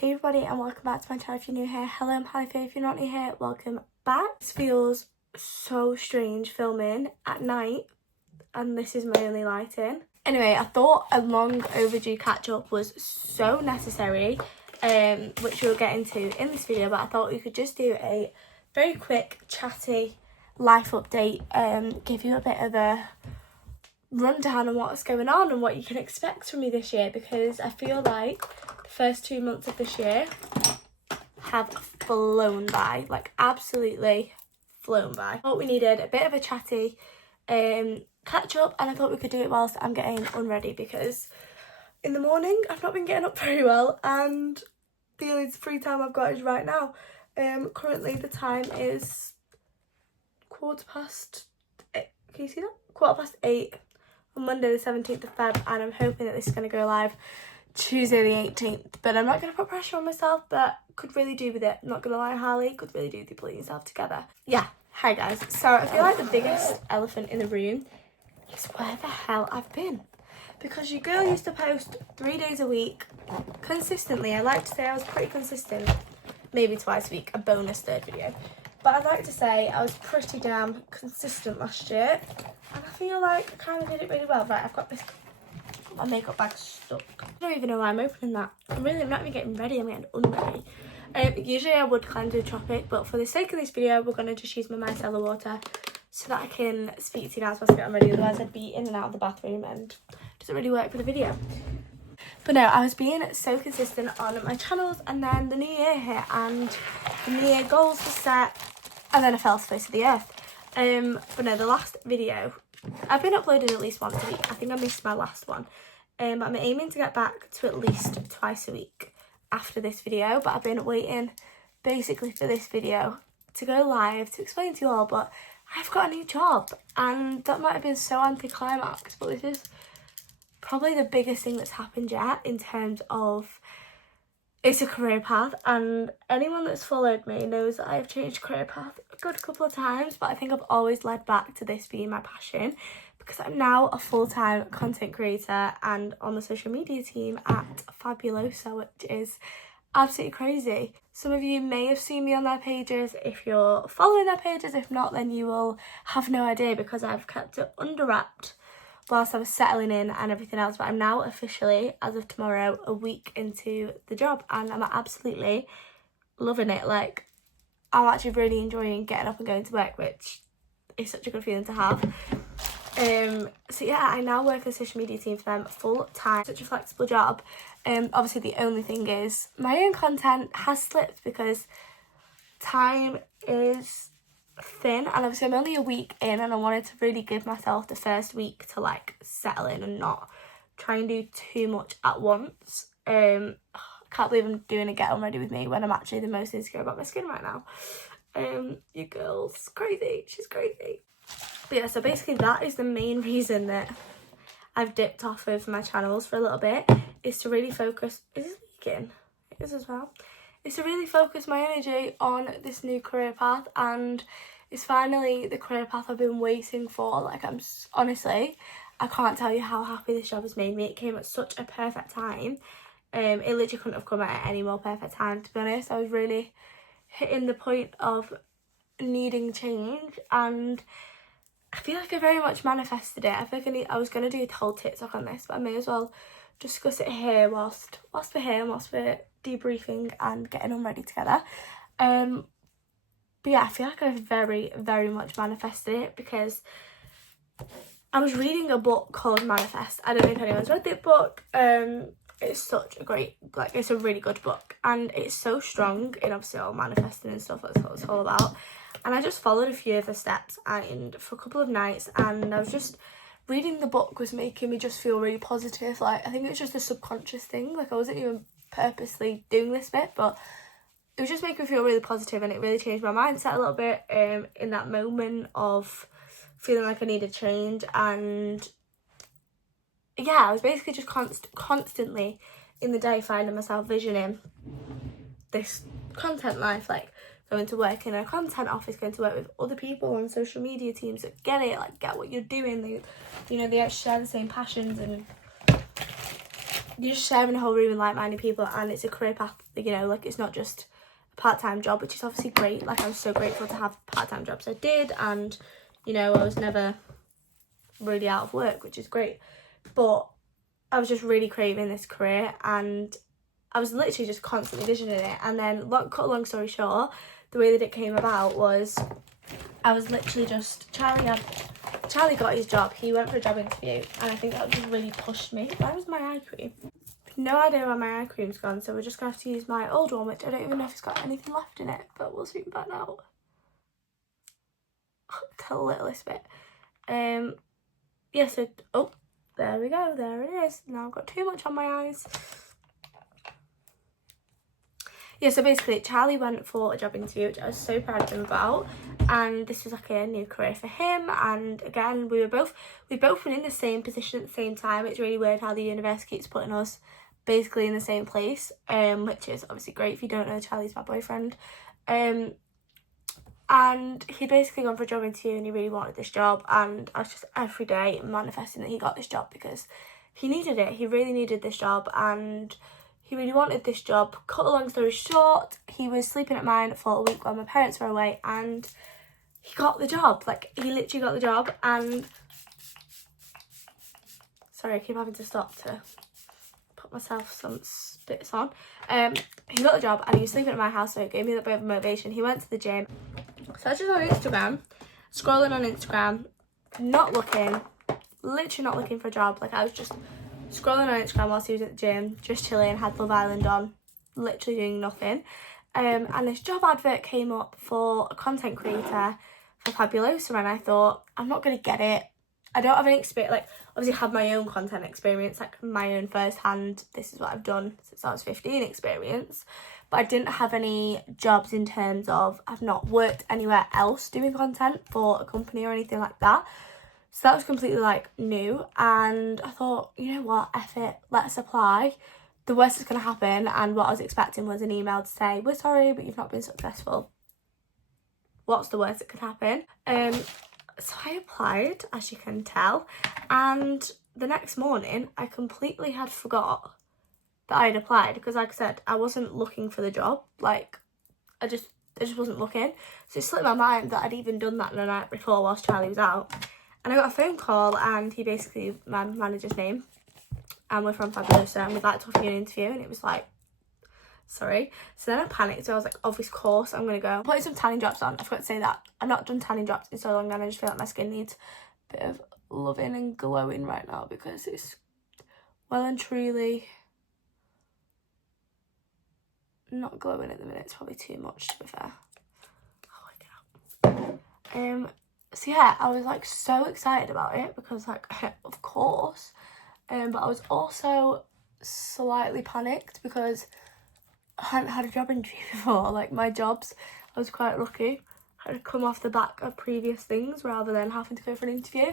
Hey everybody, and welcome back to my channel. If you're new here, hello, I'm Harleigh-faye. If you're not new here, welcome back. This feels so strange filming at night, and this is my only lighting. Anyway, I thought a long overdue catch up was so necessary, which we'll get into in this video, but I thought we could just do a very quick chatty life update, give you a bit of a rundown on what's going on and what you can expect from me this year, because I feel like the first 2 months of this year have flown by, like absolutely flown by. I thought we needed a bit of a chatty catch up, and I thought we could do it whilst I'm getting unready, because in the morning I've not been getting up very well, and the only free time I've got is right now. Currently the time is 8:15. Can you see that? 8:15 on Monday the 17th of Feb, and I'm hoping that this is going to go live Tuesday the 18th, but I'm not going to put pressure on myself, but could really do with it. I'm not going to lie, Harleigh, could really do with you pulling yourself together. Yeah, hi guys. So I feel like the biggest elephant in the room is where the hell I've been, because your girl used to post 3 days a week consistently. I like to say I was pretty consistent, maybe twice a week, a bonus third video. But I'd like to say I was pretty damn consistent last year, and I feel like I kind of did it really well. Right, I've got my makeup bag stuck. I don't even know why I'm opening that. I'm not even getting ready, I'm getting unready. Usually I would cleanse with Tropic, but for the sake of this video, we're going to just use my micellar water so that I can speak to you guys whilst I get ready. Otherwise I'd be in and out of the bathroom and it doesn't really work for the video. But no, I was being so consistent on my channels, and then the new year hit and the new year goals were set, and then I fell to the face of the earth. But no, the last video, I've been uploading at least once a week. I think I missed my last one. I'm aiming to get back to at least twice a week after this video, but I've been waiting basically for this video to go live to explain to you all, but I've got a new job, and that might have been so anticlimax, but this is probably the biggest thing that's happened yet in terms of it's a career path. And anyone that's followed me knows that I've changed career path a good couple of times, but I think I've always led back to this being my passion, because I'm now a full-time content creator and on the social media team at Fabulosa, which is absolutely crazy. Some of you may have seen me on their pages if you're following their pages. If not, then you will have no idea, because I've kept it under wrapped whilst I was settling in and everything else. But I'm now officially, as of tomorrow, a week into the job, and I'm absolutely loving it. Like, I'm actually really enjoying getting up and going to work, which is such a good feeling to have. So yeah, I now work in the social media team for them full time. Such a flexible job. Obviously the only thing is my own content has slipped because time is thin, and obviously I'm only a week in, and I wanted to really give myself the first week to like settle in and not try and do too much at once. I can't believe I'm doing a get on ready with me when I'm actually the most insecure about my skin right now. Your girl's crazy, she's crazy. But yeah, so basically that is the main reason that I've dipped off of my channels for a little bit, is to really focus. Is this leaking? It is as well. It's to really focus my energy on this new career path, and it's finally the career path I've been waiting for. Like, honestly, I can't tell you how happy this job has made me. It came at such a perfect time. It literally couldn't have come at any more perfect time, to be honest. I was really hitting the point of needing change, and I feel like I very much manifested it. I feel like I was going to do a whole TikTok on this, but I may as well discuss it here whilst we're here and whilst we're debriefing and getting on ready together. But yeah, I feel like I very, very much manifested it, because I was reading a book called Manifest. I don't know if anyone's read that book. It's such a great, like, it's a really good book, and it's so strong in obviously all manifesting and stuff. That's what it's all about. And I just followed a few of the steps, and for a couple of nights, and I was just reading the book was making me just feel really positive. Like, I think it was just a subconscious thing. Like, I wasn't even purposely doing this bit, but it was just making me feel really positive, and it really changed my mindset a little bit in that moment of feeling like I needed change. And yeah, I was basically just constantly in the day finding myself visioning this content life, like going to work in a content office, going to work with other people on social media teams that get it, like get what you're doing. They share the same passions, and you're just sharing a whole room with like-minded people, and it's a career path, you know, like it's not just a part-time job, which is obviously great. Like, I'm so grateful to have part-time jobs I did, and, you know, I was never really out of work, which is great. But I was just really craving this career, and I was literally just constantly visioning it. And then, cut a long story short, the way that it came about was I was literally just, Charlie got his job. He went for a job interview, and I think that just really pushed me. Where was my eye cream? No idea where my eye cream's gone, so we're just going to have to use my old one, which I don't even know if it's got anything left in it, but we'll soon find out. The littlest bit. Yeah, so, oh, there we go, there it is. Now I've got too much on my eyes. Yeah, so basically Charlie went for a job interview, which I was so proud of him about, and this was like a new career for him. And again, we've both been in the same position at the same time. It's really weird how the universe keeps putting us basically in the same place, which is obviously great. If you don't know, Charlie's my boyfriend, and he'd basically gone for a job interview, and he really wanted this job, and I was just every day manifesting that he got this job because he needed it. He really needed this job, and he really wanted this job. Cut a long story short, he was sleeping at mine for a week while my parents were away, and he got the job. Like, he literally got the job. And sorry, I keep having to stop to put myself some bits on. He got the job, and he was sleeping at my house, so it gave me a bit of motivation. He went to the gym. So I was just on Instagram, scrolling on Instagram, not looking, literally not looking for a job. Like, I was just scrolling on Instagram whilst he was at the gym, just chilling, had Love Island on, literally doing nothing. And this job advert came up for a content creator for Fabulosa, and I thought, I'm not going to get it. I don't have any experience, like, obviously have my own content experience, like my own first-hand, this is what I've done since I was 15 experience, but I didn't have any jobs in terms of, I've not worked anywhere else doing content for a company or anything like that. So that was completely, like, new, and I thought, you know what, F it, let's apply. The worst that's going to happen, and what I was expecting was an email to say, we're sorry, but you've not been successful. What's the worst that could happen? So I applied, as you can tell, and the next morning, I completely had forgot that I'd applied, because, like I said, I wasn't looking for the job. Like, I just wasn't looking. So it slipped my mind that I'd even done that the night before whilst Charlie was out. And I got a phone call, and he basically, my manager's name, and we're from Fabulosa, and we'd like to offer you an interview. And it was like, sorry. So then I panicked, so I was like, of course I'm going to go. Putting some tanning drops on. I forgot to say that. I've not done tanning drops in so long, and I just feel like my skin needs a bit of loving and glowing right now, because it's well and truly not glowing at the minute. It's probably too much, to be fair. So yeah, I was like so excited about it, because like, of course, but I was also slightly panicked because I hadn't had a job interview before. Like, my jobs, I was quite lucky, had come off the back of previous things rather than having to go for an interview.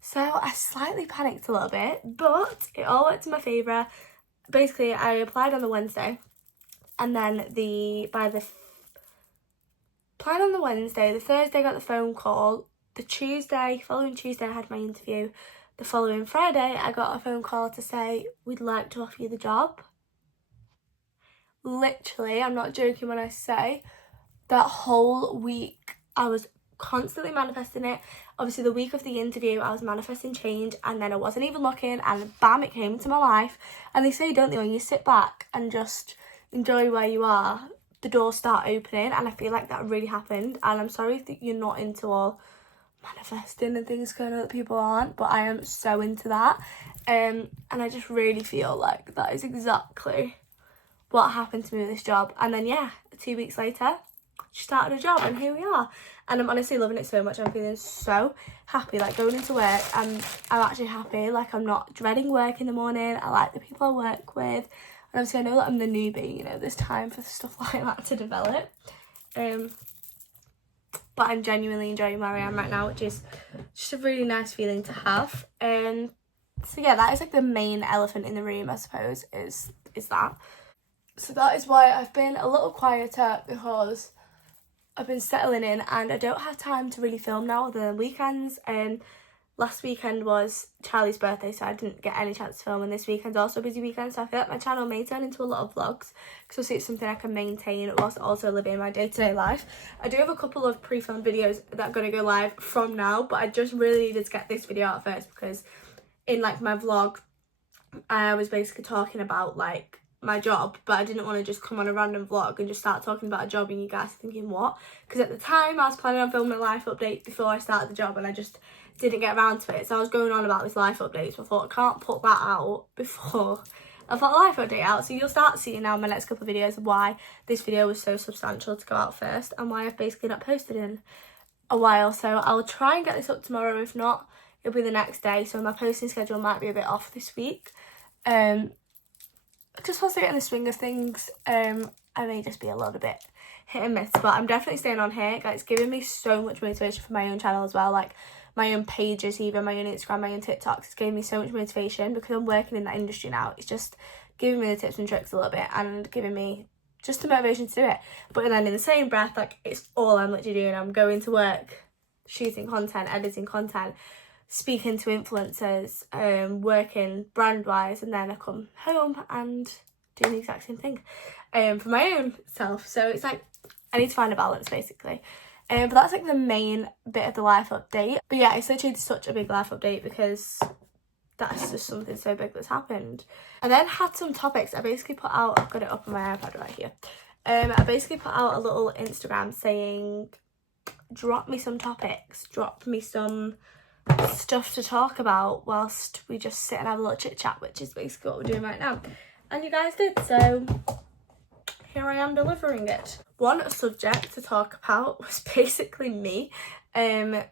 So I slightly panicked a little bit, but it all worked in my favour. Basically, I applied on the Wednesday, and then applied on the Wednesday, the Thursday I got the phone call, following Tuesday I had my interview, the following Friday I got a phone call to say, we'd like to offer you the job. Literally, I'm not joking when I say, that whole week I was constantly manifesting it. Obviously, the week of the interview I was manifesting change, and then I wasn't even looking, and bam, it came into my life. And they say, don't they, when you sit back and just enjoy where you are, the doors start opening, and I feel like that really happened. And I'm sorry if you're not into all manifesting and things going on that people aren't, but I am so into that, and I just really feel like that is exactly what happened to me with this job. And then yeah, 2 weeks later, she started a job, and here we are, and I'm honestly loving it so much. I'm feeling so happy, like, going into work, and I'm actually happy. Like, I'm not dreading work in the morning. I like the people I work with, and obviously I know that I'm the newbie, you know, there's time for stuff like that to develop, but I'm genuinely enjoying where I am right now, which is just a really nice feeling to have. So yeah, that is like the main elephant in the room, I suppose, is that. So that is why I've been a little quieter, because I've been settling in, and I don't have time to really film now other than weekends. last weekend was Charlie's birthday, so I didn't get any chance to film, and this weekend's also a busy weekend, so I feel like my channel may turn into a lot of vlogs because obviously it's something I can maintain whilst also living my day-to-day life. I do have a couple of pre-filmed videos that are going to go live from now, but I just really needed to get this video out first because in like my vlog I was basically talking about like my job, but I didn't want to just come on a random vlog and just start talking about a job and you guys are thinking what, because at the time I was planning on filming a life update before I started the job and I just didn't get around to it. So I was going on about this life update, so I thought I can't put that out before I've got the life update out. So you'll start seeing now in my next couple of videos why this video was so substantial to go out first and why I've basically not posted in a while. So I'll try and get this up tomorrow. If not, it'll be the next day, so my posting schedule might be a bit off this week. Just once I get in the swing of things, I may just be a little bit hit and miss, but I'm definitely staying on here. Like, it's giving me so much motivation for my own channel as well, like my own pages, even my own Instagram, my own TikToks. It's giving me so much motivation because I'm working in that industry now. It's just giving me the tips and tricks a little bit and giving me just the motivation to do it. But then in the same breath, like, it's all I'm literally doing. I'm going to work, shooting content, editing content, speaking to influencers, working brand wise, and then I come home and do the exact same thing for my own self. So it's like I need to find a balance basically. But that's like the main bit of the life update. But yeah, it's literally such a big life update because that's just something so big that's happened. And then had some topics. I basically put out, I've got it up on my iPad right here. I basically put out a little Instagram saying, drop me some topics, drop me some stuff to talk about whilst we just sit and have a little chit chat, which is basically what we're doing right now. And you guys did, so here I am delivering it. One subject to talk about was basically me. In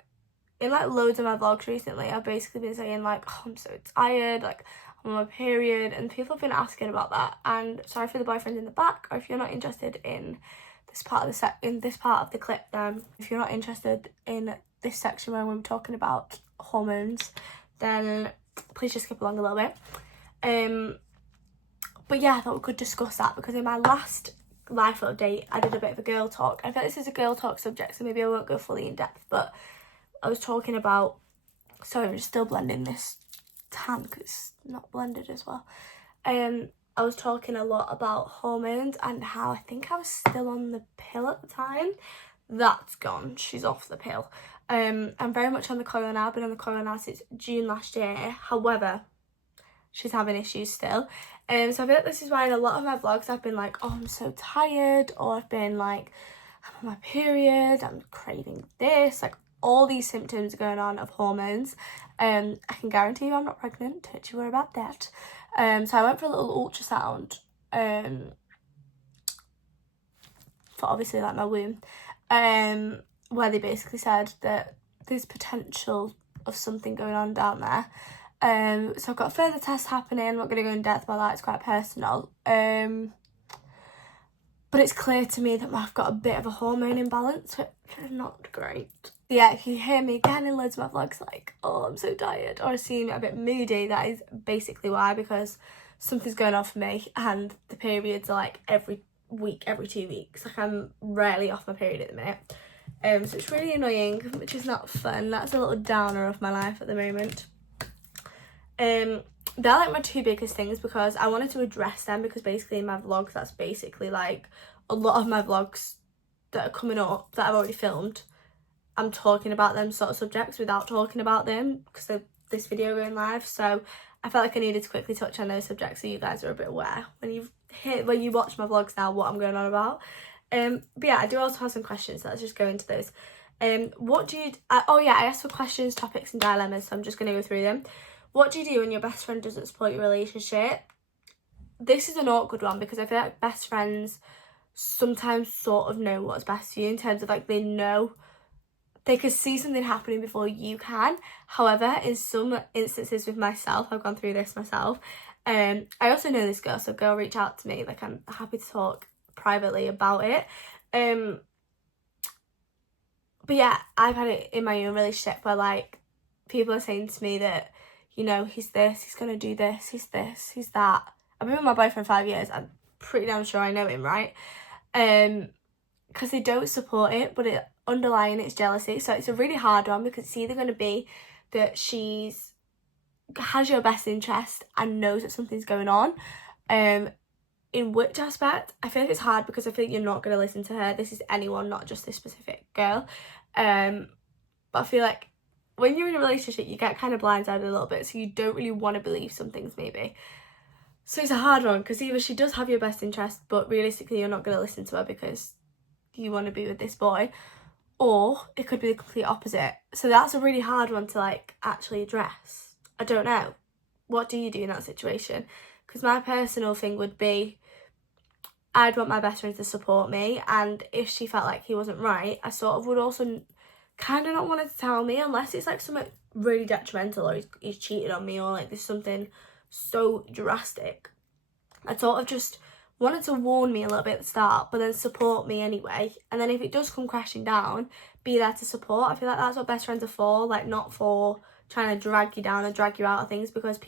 like loads of my vlogs recently, I've basically been saying like, oh, I'm so tired, like I'm on my period, and people have been asking about that. And sorry for the boyfriend in the back, or if you're not interested in this part of the clip, then if you're not interested in this section where we're talking about hormones, then please just skip along a little bit. But yeah, I thought we could discuss that because in my last life update I did a bit of a girl talk. I feel like this is a girl talk subject, so maybe I won't go fully in depth, but I was talking about, sorry, I'm just still blending this tan because it's not blended as well. I was talking a lot about hormones and how I think I was still on the pill at the time. That's gone, she's off the pill. I'm very much on the coil now. I've been on the coil now since June last year. However, she's having issues still. So I feel like this is why in a lot of my vlogs I've been like, oh, I'm so tired, or I've been like, I'm on my period, I'm craving this, like all these symptoms going on of hormones. I can guarantee you I'm not pregnant, don't you worry about that. So I went for a little ultrasound for obviously like my womb, where they basically said that there's potential of something going on down there. So I've got further tests happening. I'm not going to go in depth about that, it's quite personal. But it's clear to me that I've got a bit of a hormone imbalance, which is not great. Yeah, if you hear me again in loads of my vlogs like, oh, I'm so tired, or I seem a bit moody, that is basically why, because something's going on for me and the periods are like every week, every 2 weeks. Like I'm rarely off my period at the minute. So it's really annoying, which is not fun. That's a little downer of my life at the moment. They're like my two biggest things because I wanted to address them, because basically in my vlogs, that's basically like a lot of my vlogs that are coming up that I've already filmed. I'm talking about them sort of subjects without talking about them because of this video going live. So I felt like I needed to quickly touch on those subjects so you guys are a bit aware when you watch my vlogs now what I'm going on about. But yeah, I do also have some questions, so let's just go into those. I asked for questions, topics and dilemmas, so I'm just going to go through them. What do you do when your best friend doesn't support your relationship? This is an awkward one because I feel like best friends sometimes sort of know what's best for you, in terms of like they could see something happening before you can. However, in some instances with myself, I've gone through this myself. I also know this girl, so girl, reach out to me. Like, I'm happy to talk privately about it. But yeah, I've had it in my own relationship where like people are saying to me that, you know, he's this, he's gonna do this, he's that. I've been with my boyfriend 5 years. I'm pretty damn sure I know him, right? Because they don't support it, but underlying it's jealousy. So it's a really hard one because it's either going to be that she's has your best interest and knows that something's going on. In which aspect, I feel like it's hard because I feel like you're not going to listen to her. This is anyone, not just this specific girl. But I feel like when you're in a relationship, you get kind of blindsided a little bit, so you don't really want to believe some things maybe. So it's a hard one, because either she does have your best interest, but realistically you're not going to listen to her because you want to be with this boy, or it could be the complete opposite. So that's a really hard one to like actually address. I don't know. What do you do in that situation? Because my personal thing would be, I'd want my best friend to support me, and if she felt like he wasn't right, I sort of would also kind of not want her to tell me, unless it's like something really detrimental, or he's cheated on me, or like there's something so drastic. I sort of just wanted to warn me a little bit at the start, but then support me anyway. And then if it does come crashing down, be there to support. I feel like that's what best friends are for, like not for trying to drag you down or drag you out of things, because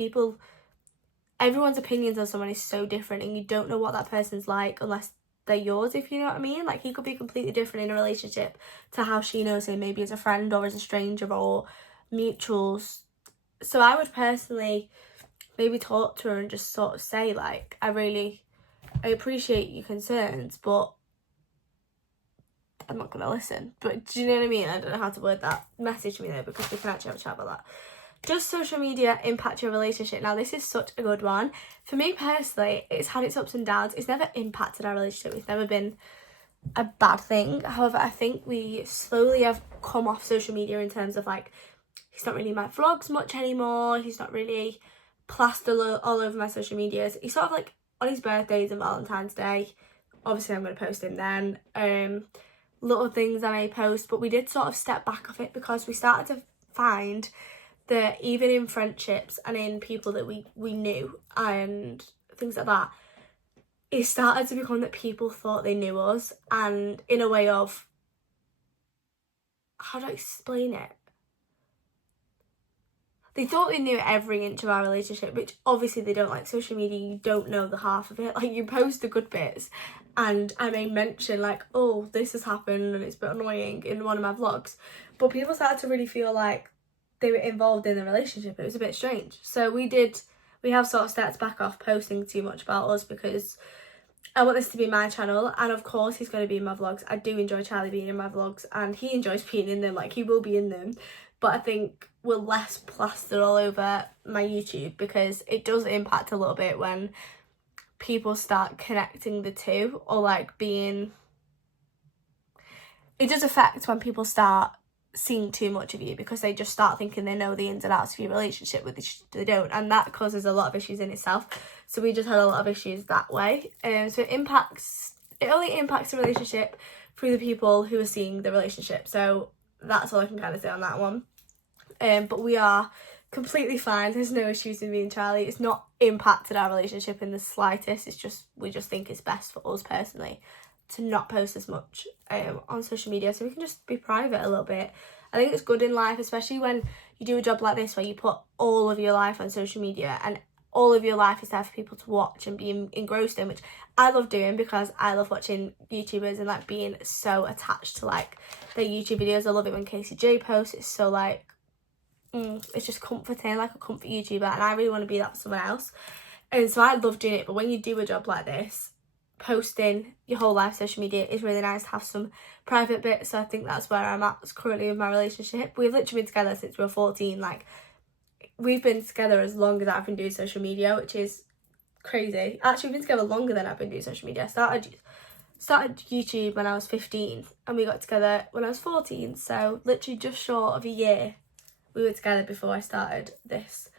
everyone's opinions on someone is so different, and you don't know what that person's like unless they're yours, if you know what I mean. Like, he could be completely different in a relationship to how she knows him, maybe as a friend or as a stranger or mutuals. So I would personally maybe talk to her and just sort of say, like, I appreciate your concerns, but I'm not going to listen. But do you know what I mean? I don't know how to word that. Message me though, because we can actually have a chat about that. Does social media impact your relationship? Now, this is such a good one. For me personally, it's had its ups and downs. It's never impacted our relationship. It's never been a bad thing. However, I think we slowly have come off social media in terms of, like, he's not really in my vlogs much anymore. He's not really plastered all over my social medias. He's sort of like on his birthdays and Valentine's Day. Obviously, I'm going to post him then. Little things I may post, but we did sort of step back off it because we started to find that even in friendships and in people that we knew and things like that, it started to become that people thought they knew us, and in a way of, how do I explain it? They thought they knew every inch of our relationship, which obviously they don't. Like, social media, you don't know the half of it. Like, you post the good bits, and I may mention, like, oh, this has happened and it's a bit annoying in one of my vlogs, but people started to really feel like they were involved in the relationship. It was a bit strange. So we have sort of stepped back off posting too much about us, because I want this to be my channel, and of course he's going to be in my vlogs. I do enjoy Charlie being in my vlogs, and he enjoys being in them. Like, he will be in them, but I think we're less plastered all over my YouTube, because it does impact a little bit when people start connecting the two, or like it does affect when people start seeing too much of you, because they just start thinking they know the ins and outs of your relationship, which they don't, and that causes a lot of issues in itself. So we just had a lot of issues that way. So it only impacts the relationship through the people who are seeing the relationship. So that's all I can kind of say on that one. But we are completely fine. There's no issues with me and Charlie. It's not impacted our relationship in the slightest. It's just, we just think it's best for us personally to not post as much on social media, so we can just be private a little bit. I think it's good in life, especially when you do a job like this where you put all of your life on social media, and all of your life is there for people to watch and be engrossed in, which I love doing, because I love watching YouTubers and like being so attached to like their YouTube videos. I love it when Casey J posts. It's so like it's just comforting, like a comfort YouTuber, and I really want to be that for someone else. And so I love doing it. But when you do a job like this, posting your whole life social media is really nice to have some private bits. So I think that's where I'm at currently with my relationship. We've literally been together since we were 14. Like, we've been together as long as I've been doing social media, which is crazy. Actually, we've been together longer than I've been doing social media. I started YouTube when I was 15, and we got together when I was 14. So literally just short of a year we were together before I started this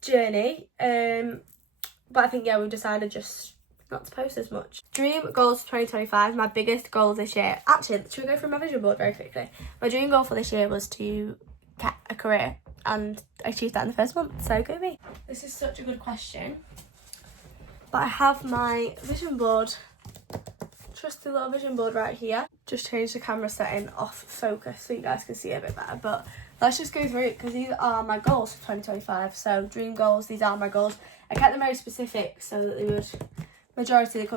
journey. But I think, yeah, we've decided just not to post as much. Dream goals for 2025. My biggest goal this year, actually, should we go through my vision board very quickly? My dream goal for this year was to get a career, and I achieved that in the first month, so go me. This is such a good question, but I have my vision board, trusty little vision board right here. Just change the camera setting off focus so you guys can see it a bit better, but let's just go through it, because these are my goals for 2025. So dream goals, these are my goals. I kept them very specific so that they would majority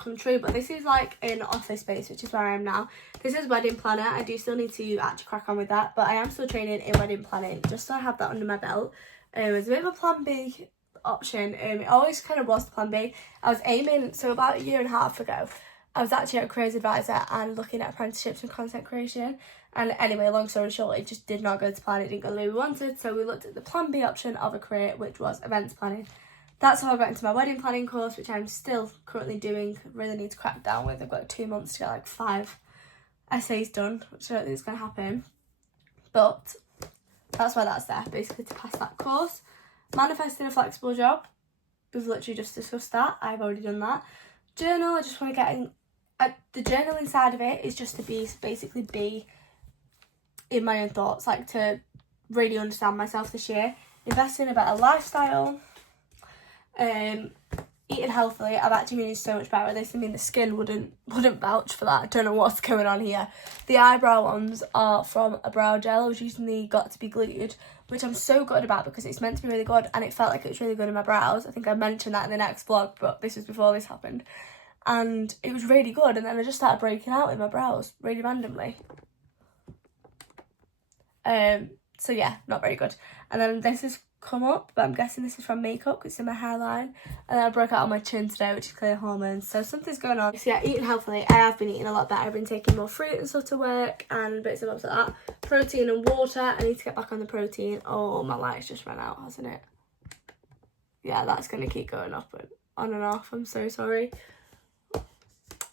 come true, but this is like in office space, which is where I am now. This is wedding planner. I do still need to actually crack on with that, but I am still training in wedding planning just so I have that under my belt. It's a bit of a plan B option. It always kind of was the plan B. I was aiming, so about a year and a half ago, I was actually at a careers advisor and looking at apprenticeships and content creation. And anyway, long story short, it just did not go to plan. It didn't go the way we wanted. So we looked at the plan B option of a career, which was events planning. That's how I got into my wedding planning course, which I'm still currently doing. Really need to crack down with. I've got 2 months to get like 5 essays done, which I don't think is going to happen. But that's why that's there, basically to pass that course. Manifesting a flexible job. We've literally just discussed that. I've already done that. Journal, I just want to get in. The journaling side of it is just to basically be in my own thoughts, like to really understand myself this year. Invest in a better lifestyle. Eating healthily. I've actually been doing so much better with this. I mean, the skin wouldn't vouch for that. I don't know what's going on here. The eyebrow ones are from a brow gel. I was using the Got To Be Glued, which I'm so good about because it's meant to be really good, and it felt like it was really good in my brows. I think I mentioned that in the next vlog, but this was before this happened. And it was really good, and then I just started breaking out in my brows really randomly. So yeah, not very good. And then this has come up, but I'm guessing this is from makeup because it's in my hairline. And then I broke out on my chin today, which is clear hormones, so something's going on. So yeah, eating healthily. I have been eating a lot better. I've been taking more fruit and stuff to work and bits and bobs like that. Protein and water. I need to get back on the protein. Oh, my light's just run out, hasn't it? Yeah, that's going to keep going up and on and off. I'm so sorry.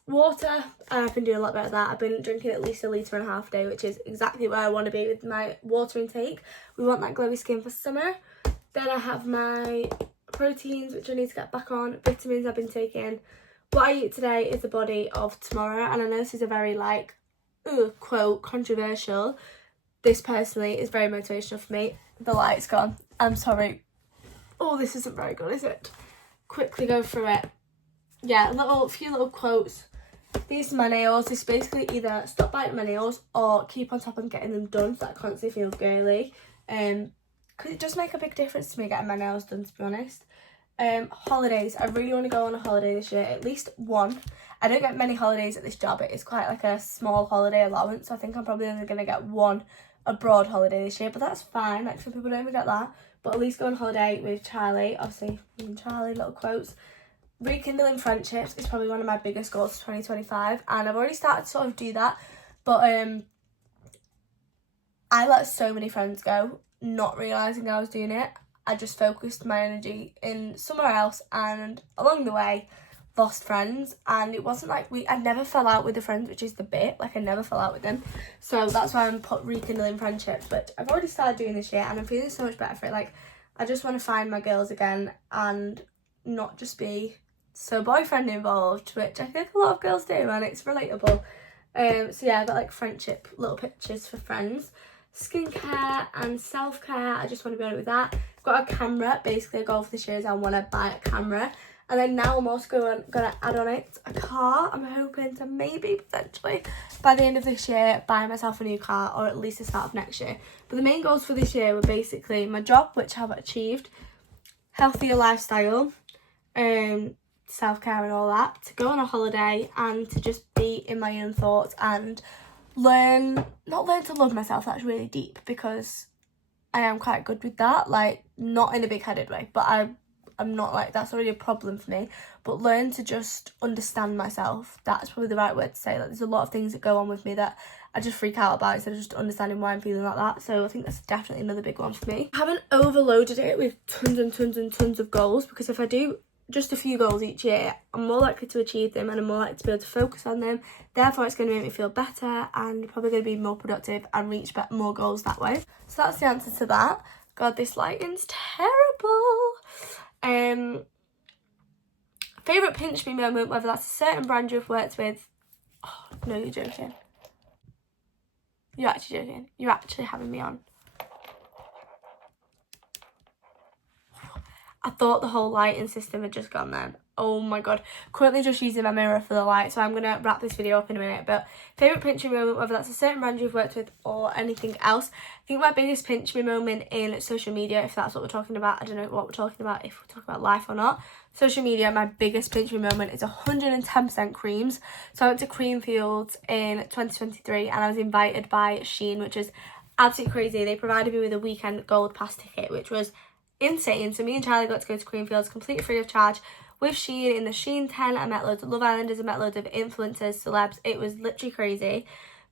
Water, I've been doing a lot better at that. I've been drinking at least 1.5 litres a day, which is exactly where I want to be with my water intake. We want that glowy skin for summer. Then I have my proteins, which I need to get back on. Vitamins I've been taking. What I eat today is the body of tomorrow. And I know this is a very, like, quote, controversial. This personally is very motivational for me. The light's gone. I'm sorry. Oh, this isn't very good, is it? Quickly go through it. Yeah, a few little quotes. These are my nails. This basically either stop biting my nails or keep on top of getting them done so that I constantly feel girly. Because it does make a big difference to me getting my nails done, to be honest. Holidays. I really want to go on a holiday this year, at least one. I don't get many holidays at this job. It is quite like a small holiday allowance, so I think I'm probably only going to get one abroad holiday this year, but that's fine. Like, some people don't even get that. But at least go on holiday with Charlie. Obviously, me and Charlie, little quotes. Rekindling friendships is probably one of my biggest goals for 2025, and I've already started to sort of do that, but I let so many friends go, not realising I was doing it. I just focused my energy in somewhere else, and along the way lost friends. And it wasn't like I never fell out with the friends, which is the bit, like I never fell out with them, so that's why I'm rekindling friendships, which I've already started doing this year, and I'm feeling so much better for it. Like, I just want to find my girls again and not just be so boyfriend involved, which I think a lot of girls do, and it's relatable. So yeah, I've got like friendship little pictures for friends. Skincare and self-care, I just want to be on it with that. I've got a camera. Basically a goal for this year is I want to buy a camera, and then now I'm also going to add on it a car. I'm hoping to maybe potentially by the end of this year buy myself a new car, or at least the start of next year. But the main goals for this year were basically my job, which I've achieved, healthier lifestyle, self-care and all that, to go on a holiday, and to just be in my own thoughts and not learn to love myself. That's really deep, because I am quite good with that, like, not in a big-headed way, but I'm not like, that's already a problem for me, but learn to just understand myself. That's probably the right word to say. Like, there's a lot of things that go on with me that I just freak out about instead of just understanding why I'm feeling like that. So I think that's definitely another big one for me. I haven't overloaded it with tons and tons and tons of goals, because if I do just a few goals each year, I'm more likely to achieve them, and I'm more likely to be able to focus on them. Therefore, it's going to make me feel better, and probably going to be more productive and reach more goals that way. So that's the answer to that. God, this lighting's terrible. Favourite pinch me moment, whether that's a certain brand you've worked with. Oh, no, you're joking. You're actually joking. You're actually having me on. I thought the whole lighting system had just gone then. Oh my god. Currently just using my mirror for the light, so I'm going to wrap this video up in a minute. But favourite pinch me moment, whether that's a certain brand you've worked with or anything else. I think my biggest pinch me moment in social media, if that's what we're talking about, I don't know what we're talking about, if we're talking about life or not. social media, my biggest pinch me moment is 110% creams. So I went to Creamfields in 2023 and I was invited by Shein, which is absolutely crazy. They provided me with a weekend gold pass ticket, which was insane. So me and Charlie got to go to Creamfields completely free of charge with Shein in the Shein tent. I met loads of Love Islanders, I met loads of influencers, celebs. It was literally crazy.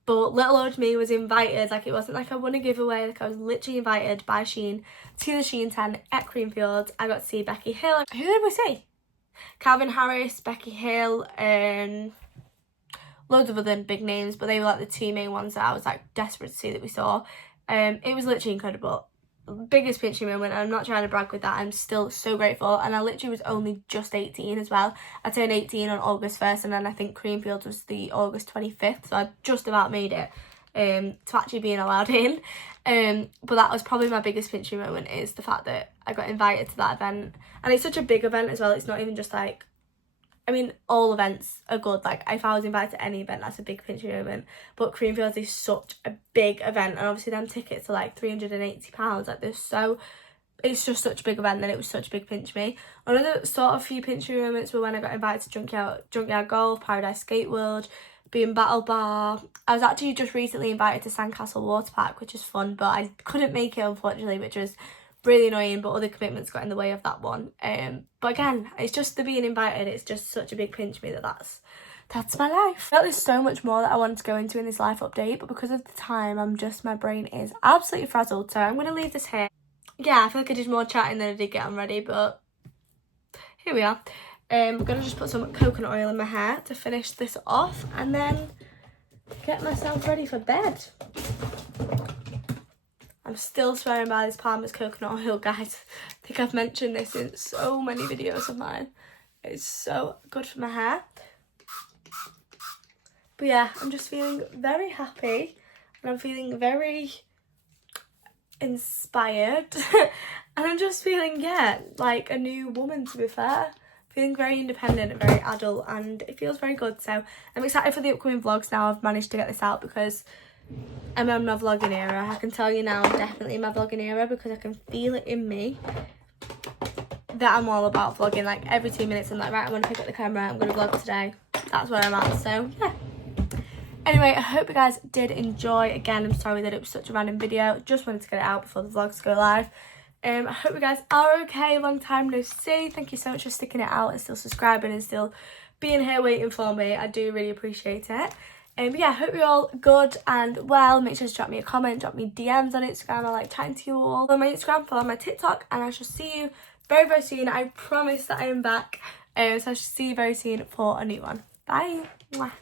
But little old me was invited, like it wasn't like I won a giveaway, like I was literally invited by Shein to the Shein tent at Creamfields. I got to see Becky Hill. Who did we see? Calvin Harris, Becky Hill, and loads of other big names, but they were like the two main ones that I was like desperate to see that we saw. It was literally incredible. Biggest pinch me moment. I'm not trying to brag with that. I'm still so grateful, and I literally was only just 18 as well. I turned 18 on August 1st, and then I think Creamfields was the August 25th, so I just about made it to actually being allowed in. But that was probably my biggest pinch me moment, is the fact that I got invited to that event, and it's such a big event as well. It's not even just like, I mean, all events are good. Like, if I was invited to any event, that's a big pinch me moment. But Creamfields is such a big event, and obviously them tickets are like £380. Like, it's just such a big event, and it was such a big pinch me. Another sort of few pinch me moments were when I got invited to Junkyard Golf, Paradise Skate World, Being Battle Bar. I was actually just recently invited to Sandcastle Water Park, which is fun, but I couldn't make it, unfortunately, which was really annoying, but other commitments got in the way of that one. But again, it's just the being invited, it's just such a big pinch me that's my life. I felt there's so much more that I wanted to go into in this life update, but because of the time, my brain is absolutely frazzled, so I'm going to leave this here. Yeah, I feel like I did more chatting than I did getting ready, but here we are. I'm going to just put some coconut oil in my hair to finish this off, and then get myself ready for bed. I'm still swearing by this Palmer's coconut oil, guys. I think I've mentioned this in so many videos of mine. It's so good for my hair. But yeah, I'm just feeling very happy, and I'm feeling very inspired. And I'm just feeling, yeah, like a new woman, to be fair. Feeling very independent and very adult, and it feels very good. So I'm excited for the upcoming vlogs now. I've managed to get this out because I'm in my vlogging era. I can tell you now, I'm definitely in my vlogging era, because I can feel it in me that I'm all about vlogging. Like, every 2 minutes I'm like, right, I'm going to pick up the camera, I'm going to vlog today. That's where I'm at, so yeah. Anyway, I hope you guys did enjoy. Again, I'm sorry that it was such a random video. Just wanted to get it out before the vlogs go live. I hope you guys are okay. Long time no see. Thank you so much for sticking it out and still subscribing and still being here waiting for me. I do really appreciate it. But yeah, I hope you're all good and well. Make sure to drop me a comment, drop me DMs on Instagram. I like chatting to you all. Follow my Instagram, follow my TikTok, and I shall see you very, very soon. I promise that I am back. So I shall see you very soon for a new one. Bye. Mwah.